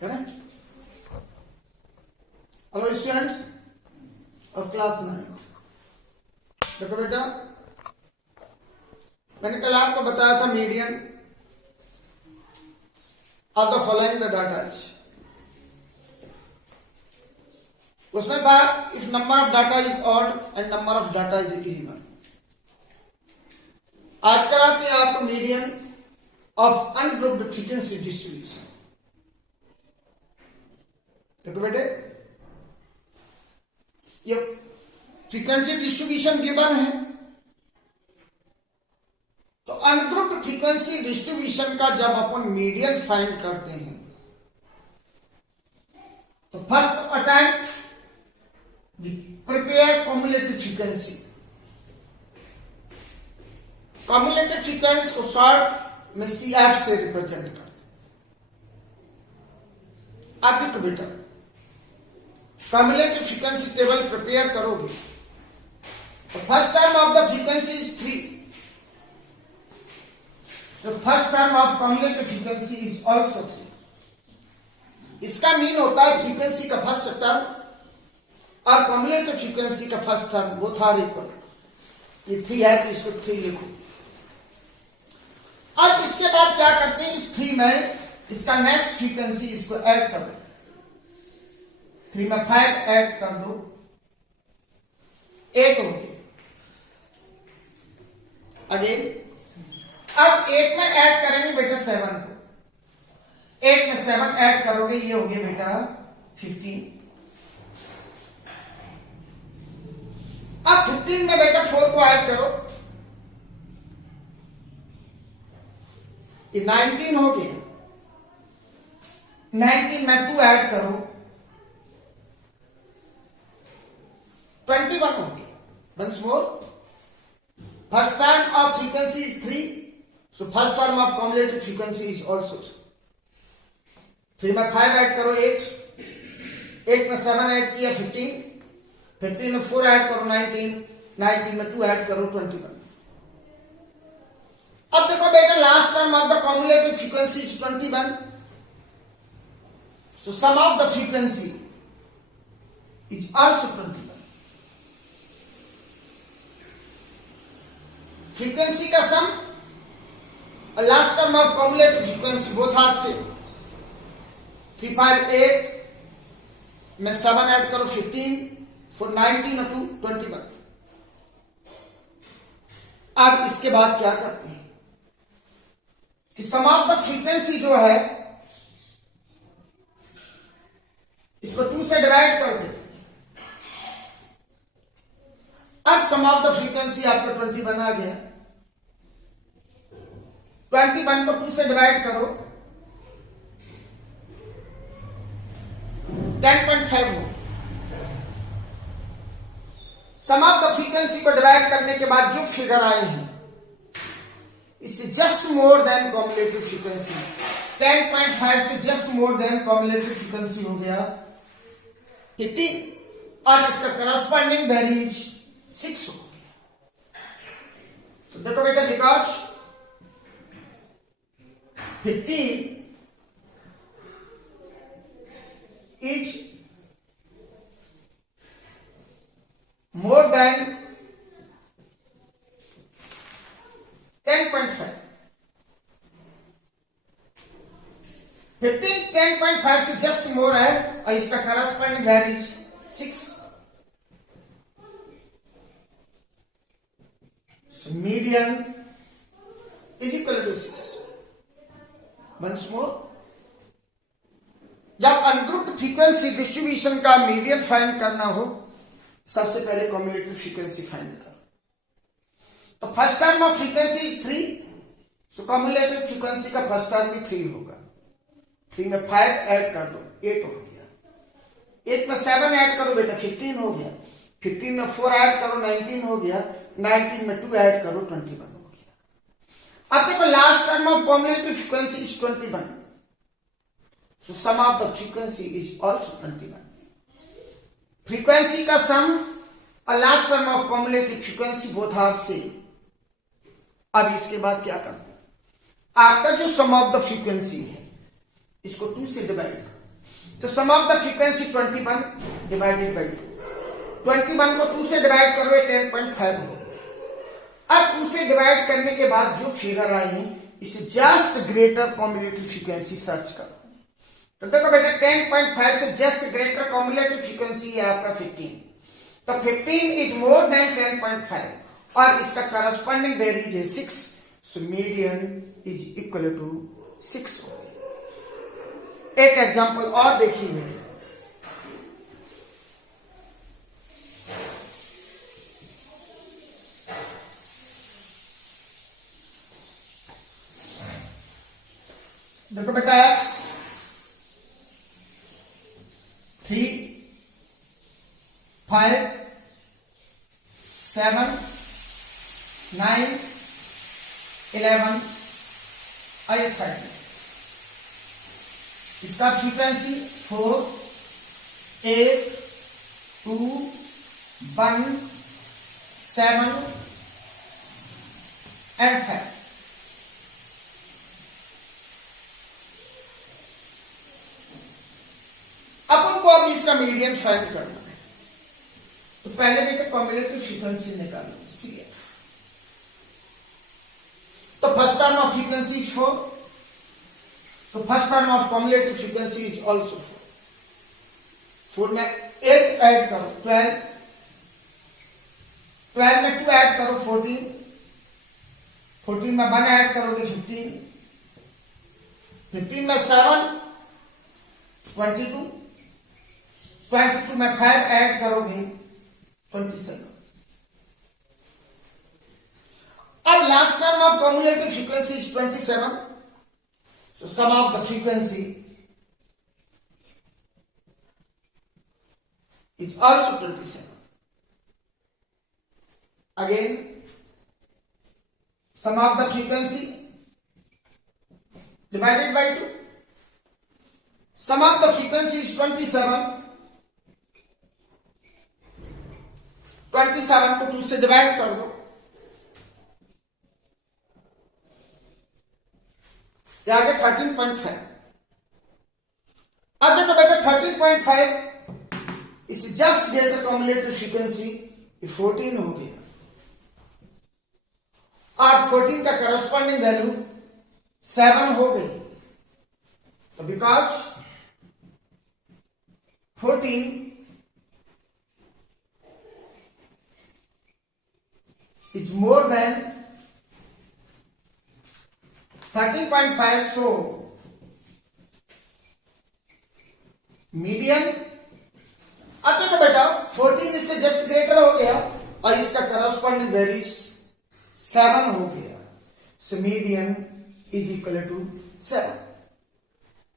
Correct. Hello students और class 9, देखो बेटा, मैंने कल आपको बताया था median of the following the data. उसमें था if number of data is odd and number of data is even. आज कराते हैं आपको median of ungrouped frequency distribution. देखो बेटे, ये फ्रीक्वेंसी डिस्ट्रीब्यूशन गिवन है, तो अनग्रुप्ड फ्रीक्वेंसी डिस्ट्रीब्यूशन का जब अपन मीडियन फाइंड करते हैं तो first attempt prepare cumulative frequency. Cumulative frequency को शॉर्ट में CF से रिप्रेजेंट करते हैं। आप देखो बेटा, कम्युलेटिव फ्रीक्वेंसी टेबल प्रिपेयर करोगे तो first term of the frequency is 3। तो first term of cumulative frequency is also 3। इसका मीन होता है फ्रीक्वेंसी का फर्स्ट टर्म और कम्युलेटिव फ्रीक्वेंसी का first term both are equal. ये 3 है तो इसको 3 लिखो। अब इसके बाद क्या करते हैं, इस 3 में इसका नेक्स्ट फ्रीक्वेंसी इसको ऐड कर दो। 3 में 5 ऐड कर दो, 8 हो गया। अगेन अब 8 में ऐड करेंगे बेटा 7 को। 8 में 7 ऐड करोगे, ये हो गया बेटा 15। अब 15 में बेटा 4 को ऐड करो, ये 19 हो गया। 19 में 2 ऐड करो, 21 हो गया। Once more, first term of frequency is 3, so first term of cumulative frequency is also 3. 3 में 5 ऐड करो, 8। 8 में 7 ऐड किया, 15। 15 में 4 ऐड करो, 19। 19 में 2 ऐड करो, 21। अब देखो बेटा, last term of the cumulative frequency is 21, so sum of the frequency is also 21। Frequency का सम और last term of cumulative frequency both are same. 3 5 8 में 7 ऐड करो, 15। 4 19 और 2 21। अब इसके बाद क्या करते हैं कि सम ऑफ द फ्रीक्वेंसी जो है इसको 2 से डिवाइड कर देते हैं। अब सम ऑफ द फ्रीक्वेंसी आपका 21 आ गया। 21 को 2 से डिवाइड करो, 10.5 हो। सम ऑफ द फ्रीक्वेंसी को डिवाइड करने के बाद जो फिगर आए हैं इससे just more than cumulative frequency. 10.5 से just more than cumulative frequency हो गया 50 और इसका करस्पॉन्डिंग वैल्यूज 6 हो गया। तो देखो बेटा, बिकॉज 50 इज मोर देन 10.5। 15 10.5 से जस्ट मोर है और इसका corresponding values 6। Median is equal to 6। Once more, जब अनग्रुप्ड फ्रीक्वेंसी डिस्ट्रीब्यूशन का मीडियन फाइंड करना हो, सबसे पहले कम्युलेटिव फ्रीक्वेंसी फाइंड करो। तो first term of frequency is 3, so cumulative frequency का फर्स्ट टर्म भी 3 होगा। 3 में 5 ऐड कर दो, 8 हो गया। 8 में 7 ऐड करो बेटा, 15 हो गया। 15 में 4 ऐड करो, 19 हो गया। 19 में 2 ऐड करो, 21 हो गया। अब देखो, last term of cumulative frequency is 21, so sum of the frequency is also 21। Frequency का सम और last term of cumulative frequency both are same. अब इसके बाद क्या करना है, आपका जो सम ऑफ द फ्रीक्वेंसी है इसको 2 से डिवाइड करो। तो sum of the frequency 21 divided by 21 को 2 से डिवाइड करो 10.5 हो गया। अब 2 से डिवाइड करने के बाद जो फिगर आई है इसे just greater cumulative frequency search करो। तो देखो बेटा 10.5 से जस्ट ग्रेटर कॉम्युलेटिव फ्रीक्वेंसी है आपका 15। तो 15 इज मोर देन 10.5 और इसका करस्पॉन्डिंग वेरीज है 6। So median is equal to 6 हो गया। एक एग्जांपल और देखिए, देखो बेटा x 3 5 7 9 11 और 30। इसका फ्रीक्वेंसी 4 8 2 1 7 एंड 5। अब उनको अब इसका मीडियन फाइंड करना है। तो पहले बेटे कॉम्युलेटिव फ्रीक्वेंसी निकालो CF। तो first term of frequency is 4। So first term of cumulative frequency is also 4 में 8 ऐड करो 12, 12 में 2 ऐड करो 14, 14 में 1 ऐड करोगे 15, 15 में 7 22, 22 में 5 ऐड करोगे 27। अब last term of cumulative frequency is 27। So sum of the frequency is also 27। Again sum of the frequency divided by 2। Sum of the frequency is 27। 27 को 2 से डिवाइड कर दो, यह आ गया 13.5। अब देखो बेटा 13.5 इस जस्ट ग्रेटर कॉम्युलेटिव फ्रीक्वेंसी 14 हो गया और 14 का करस्पॉन्डिंग वैल्यू 7 हो गई। तो because 14 is more than 13.5, so median. अब देखो बेटा 14 इससे जस्ट ग्रेटर हो गया और इसका करस्पॉन्डिंग वेरीज 7 हो गया। So median is equal to 7।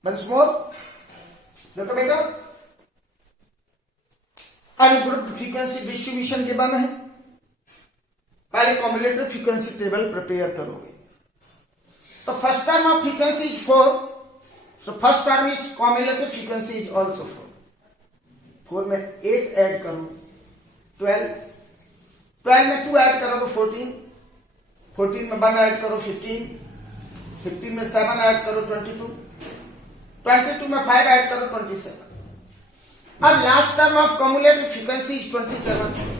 Once more देखो बेटा अनग्रुप्ड फ्रीक्वेंसी डिस्ट्रीब्यूशन गिवन है। पहले कॉम्युलेटिव फ्रीक्वेंसी टेबल प्रिपेयर करोगे। तो first term of frequency is 4। So first term is cumulative frequency is also 4। 4 में 8 ऐड करो 12, 12 में 2 ऐड करो तो 14, 14 में 1 ऐड करो 15, 15 में 7 ऐड करो 22, 22 में 5 ऐड करो 27। अब last term of cumulative frequency is 27।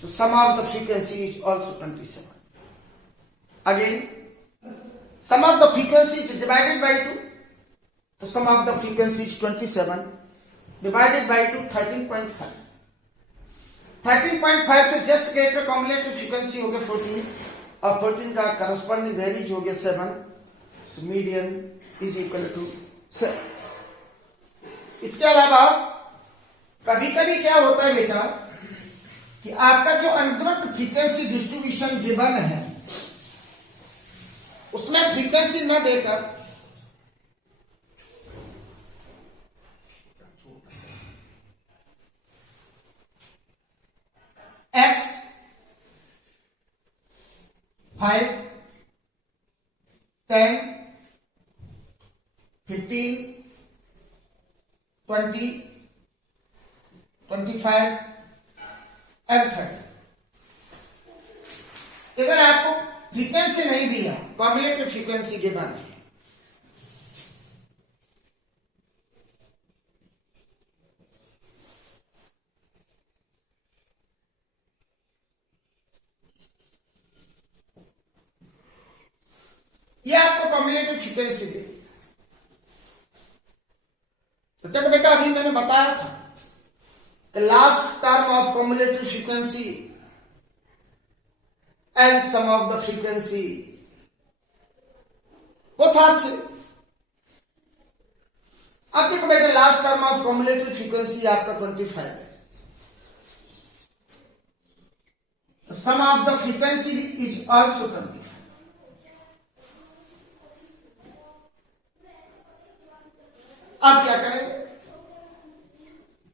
So sum of the frequency is also 27. Again, sum of the frequency is divided by 2. So sum of the frequency is 27 divided by 2, 13.5. 13.5 से just greater cumulative frequency हो गया 14 और 14 का corresponding varies हो गया 7. So median is equal to 7. इसके अलावा कभी कभी क्या होता है बेटा कि आपका जो अनग्रुप्ड फ्रीक्वेंसी डिस्ट्रीब्यूशन गिवन है उसमें फ्रीक्वेंसी न देकर x 5 10 15 20 25 एंड 30। अगर आपको फ्रीक्वेंसी नहीं दिया कॉम्युलेटिव फ्रीक्वेंसी गिवन है फ्रीक्वेंसी दे। तो देखो बेटा, अभी मैंने बताया था the last term of cumulative frequency and sum of the frequency both are same। अब देखो बेटा, last term of cumulative frequency आपका 25 है, sum of the frequency is also 25। अब क्या करें,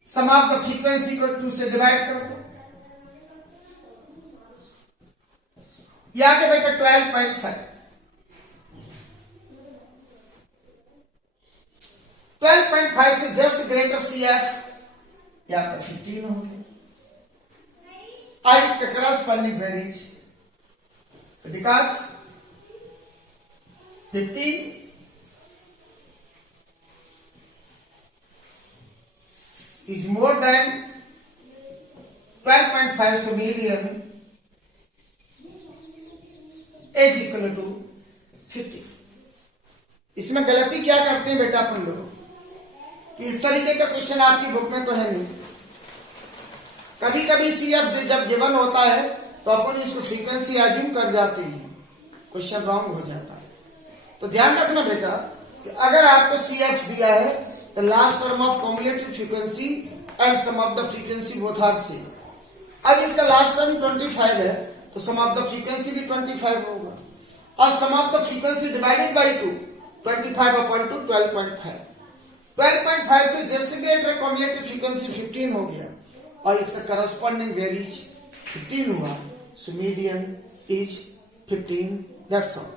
सम ऑफ द फ्रीक्वेंसी को 2 से डिवाइड कर दो, या के बेटा 12.5 12.5 से जस्ट ग्रेटर CF या आपका 15 हो गया। इसका corresponding varies, because 15 is more than 12.5, so median is equal to 50। इसमें गलती क्या करते हैं बेटा अपन लोग कि इस तरीके का क्वेश्चन आपकी बुक में तो है नहीं। कभी कभी CF जब गिवन होता है तो अपन इसको फ्रीक्वेंसी एज्यूम कर जाते हैं, क्वेश्चन रॉन्ग हो जाता है। तो ध्यान रखना बेटा कि अगर आपको CF दिया है, the last term of cumulative frequency and sum of the frequency both are same। अब इसका लास्ट टर्म 25 है तो sum of the frequency भी 25 होगा, और sum of the frequency divided by 2, 25 upon 2 12.5, 12.5 से जस्ट ग्रेटर cumulative frequency 15 हो गया, और इसका करस्पॉन्डिंग वेरीज 15 हुआ, सो मीडियन इज 15। That's all.